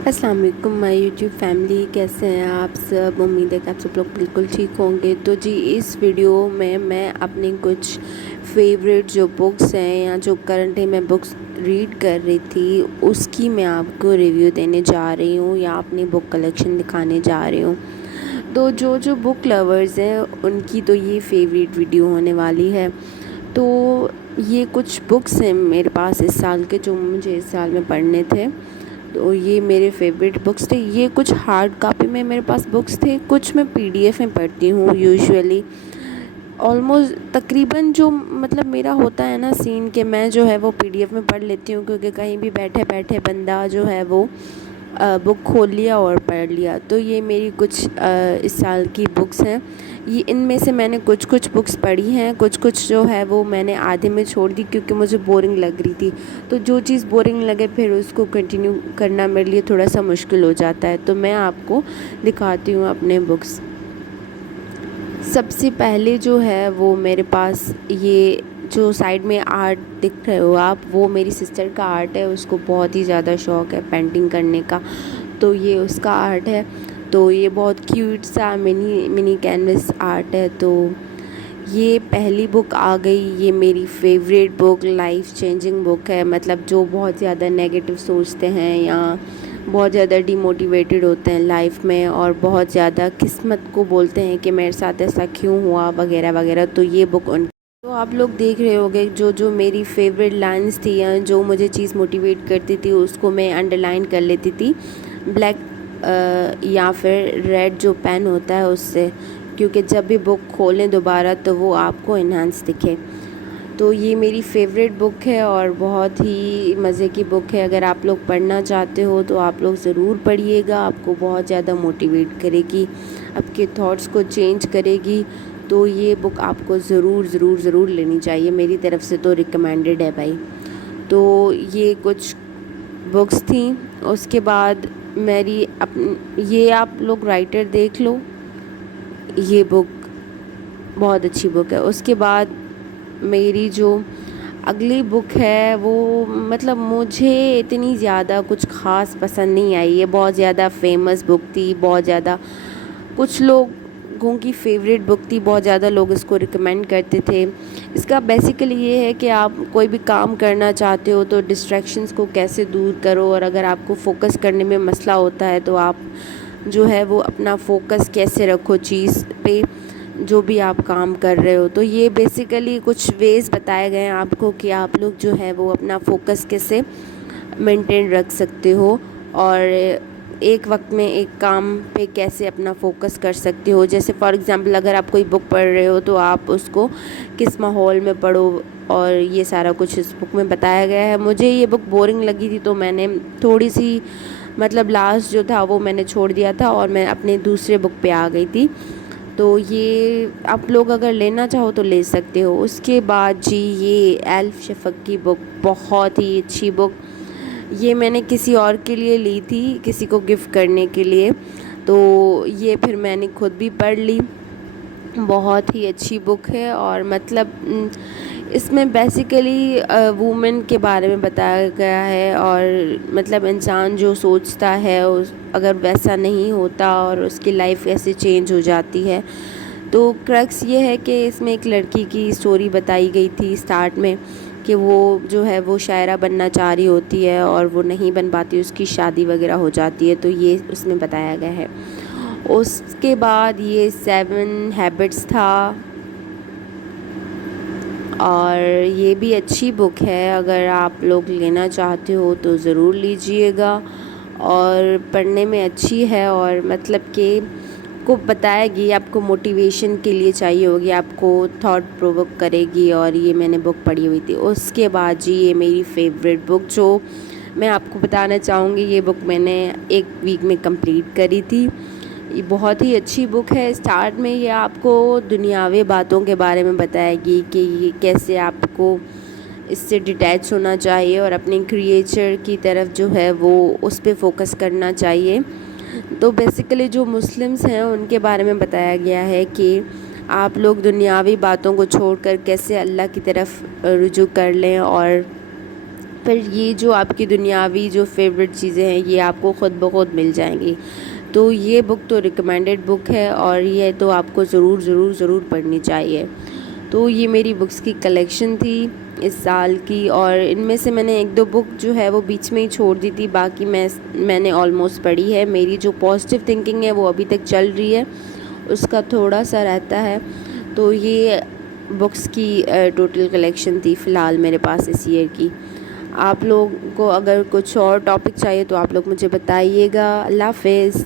अस्सलाम वालेकुम my YouTube family, कैसे हैं आप सब। उम्मीद है कि आप सब लोग बिल्कुल ठीक होंगे। तो जी इस वीडियो में मैं अपनी कुछ फेवरेट जो बुक्स हैं या जो करंटली मैं बुक्स रीड कर रही थी उसकी मैं आपको रिव्यू देने जा रही हूँ या अपनी बुक कलेक्शन दिखाने जा रही हूँ। तो जो बुक लवर्स हैं उनकी तो ये फेवरेट वीडियो होने वाली है। तो ये कुछ बुक्स हैं मेरे पास इस साल के जो मुझे इस साल में पढ़ने थे। तो ये मेरे फेवरेट बुक्स थे। ये कुछ हार्ड कॉपी में मेरे पास बुक्स थे, कुछ मैं पीडीएफ में पढ़ती हूँ यूजुअली। ऑलमोस्ट तकरीबन जो मतलब मेरा होता है ना सीन कि मैं जो है वो पीडीएफ में पढ़ लेती हूँ, क्योंकि कहीं भी बैठे बैठे बंदा जो है वो बुक खोल लिया और पढ़ लिया। तो ये मेरी कुछ इस साल की बुक्स हैं। ये इनमें से मैंने कुछ बुक्स पढ़ी हैं, कुछ जो है वो मैंने आधे में छोड़ दी क्योंकि मुझे बोरिंग लग रही थी। तो जो चीज़ बोरिंग लगे फिर उसको कंटिन्यू करना मेरे लिए थोड़ा सा मुश्किल हो जाता है। तो मैं आपको दिखाती हूँ अपने बुक्स। सबसे पहले जो है वो मेरे पास ये जो साइड में आर्ट दिख रहे हो आप, वो मेरी सिस्टर का आर्ट है। उसको बहुत ही ज़्यादा शौक़ है पेंटिंग करने का, तो ये उसका आर्ट है। तो ये बहुत क्यूट सा मिनी कैनवस आर्ट है। तो ये पहली बुक आ गई। ये मेरी favourite book, life changing book है। मतलब जो बहुत ज़्यादा नेगेटिव सोचते हैं या बहुत ज़्यादा डिमोटिवेटेड होते हैं लाइफ में और बहुत ज़्यादा किस्मत को बोलते हैं कि मेरे साथ ऐसा क्यों हुआ वगैरह वगैरह, तो ये बुक उन तो आप लोग देख रहे होंगे जो मेरी फेवरेट लाइंस थी या जो मुझे चीज़ मोटिवेट करती थी उसको मैं अंडरलाइन कर लेती थी ब्लैक या फिर रेड जो पेन होता है उससे, क्योंकि जब भी बुक खोलें दोबारा तो वो आपको इन्हांस दिखे। तो ये मेरी फेवरेट बुक है और बहुत ही मज़े की बुक है। अगर आप लोग पढ़ना चाहते हो तो आप लोग ज़रूर पढ़िएगा। आपको बहुत ज़्यादा मोटिवेट करेगी, आपके थॉट्स को चेंज करेगी। तो ये बुक आपको ज़रूर लेनी चाहिए। मेरी तरफ से तो रिकमेंडेड है भाई। तो ये कुछ बुक्स थी। उसके बाद मेरी ये आप लोग राइटर देख लो, ये बुक बहुत अच्छी बुक है। उसके बाद मेरी जो अगली बुक है वो मतलब मुझे इतनी ज़्यादा कुछ ख़ास पसंद नहीं आई। ये बहुत ज़्यादा फेमस बुक थी, बहुत ज़्यादा कुछ लोगों की फेवरेट बुक थी, बहुत ज़्यादा लोग इसको रिकमेंड करते थे। इसका बेसिकली ये है कि आप कोई भी काम करना चाहते हो तो डिस्ट्रैक्शंस को कैसे दूर करो, और अगर आपको फोकस करने में मसला होता है तो आप जो है वो अपना फोकस कैसे रखो चीज़ पे जो भी आप काम कर रहे हो। तो ये बेसिकली कुछ वेज़ बताए गए हैं आपको कि आप लोग जो है वो अपना फोकस कैसे मेंटेन रख सकते हो और एक वक्त में एक काम पे कैसे अपना फोकस कर सकते हो। जैसे फॉर एग्ज़ाम्पल अगर आप कोई बुक पढ़ रहे हो तो आप उसको किस माहौल में पढ़ो, और ये सारा कुछ इस बुक में बताया गया है। मुझे ये बुक बोरिंग लगी थी तो मैंने थोड़ी सी मतलब लास्ट जो था वो मैंने छोड़ दिया था और मैं अपने दूसरे बुक पे आ गई थी। तो ये आप लोग अगर लेना चाहो तो ले सकते हो। उसके बाद जी ये एल्फ शफक की बुक बहुत ही अच्छी बुक। ये मैंने किसी और के लिए ली थी, किसी को गिफ्ट करने के लिए। तो ये फिर मैंने खुद भी पढ़ ली। बहुत ही अच्छी बुक है और मतलब इसमें बेसिकली वुमेन के बारे में बताया गया है और मतलब इंसान जो सोचता है अगर वैसा नहीं होता और उसकी लाइफ कैसे चेंज हो जाती है। तो क्रक्स ये है कि इसमें एक लड़की की स्टोरी बताई गई थी स्टार्ट में कि वो जो है वो शायरा बनना चाह रही होती है और वो नहीं बन पाती, उसकी शादी वगैरह हो जाती है। तो ये उसमें बताया गया है। उसके बाद ये 7 हैबिट्स था और ये भी अच्छी बुक है। अगर आप लोग लेना चाहते हो तो ज़रूर लीजिएगा और पढ़ने में अच्छी है और मतलब कि को बताएगी, आपको मोटिवेशन के लिए चाहिए होगी, आपको थॉट प्रोवोक करेगी। और ये मैंने बुक पढ़ी हुई थी। उसके बाद जी ये मेरी फेवरेट बुक जो मैं आपको बताना चाहूँगी, ये बुक मैंने 1 वीक में कंप्लीट करी थी। ये बहुत ही अच्छी बुक है। स्टार्ट में ये आपको दुनियावी बातों के बारे में बताएगी कि ये कैसे आपको इससे डिटैच होना चाहिए और अपने क्रिएचर की तरफ जो है वो उस पे फोकस करना चाहिए। तो बेसिकली जो मुस्लिम्स हैं उनके बारे में बताया गया है कि आप लोग दुनियावी बातों को छोड़कर कैसे अल्लाह की तरफ रुजू कर लें और پھر یہ جو آپ کی دنیاوی جو فیوریٹ چیزیں ہیں یہ آپ کو خود بخود مل جائیں گی. تو یہ بک تو ریکمینڈیڈ بک ہے اور یہ تو آپ کو ضرور ضرور ضرور پڑھنی چاہیے. تو یہ میری بکس کی کلیکشن تھی اس سال کی، اور ان میں سے میں نے 1-2 بک جو ہے وہ بیچ میں ہی چھوڑ دی تھی، باقی میں نے آلموسٹ پڑھی ہے. میری جو پازیٹیو تھنکنگ ہے وہ ابھی تک چل رہی ہے، اس کا تھوڑا سا رہتا ہے. تو یہ بکس کی ٹوٹل کلیکشن تھی فی الحال میرے پاس اس ایئر کی. آپ لوگ کو اگر کچھ اور ٹاپک چاہیے تو آپ لوگ مجھے بتائیے گا. اللہ حافظ.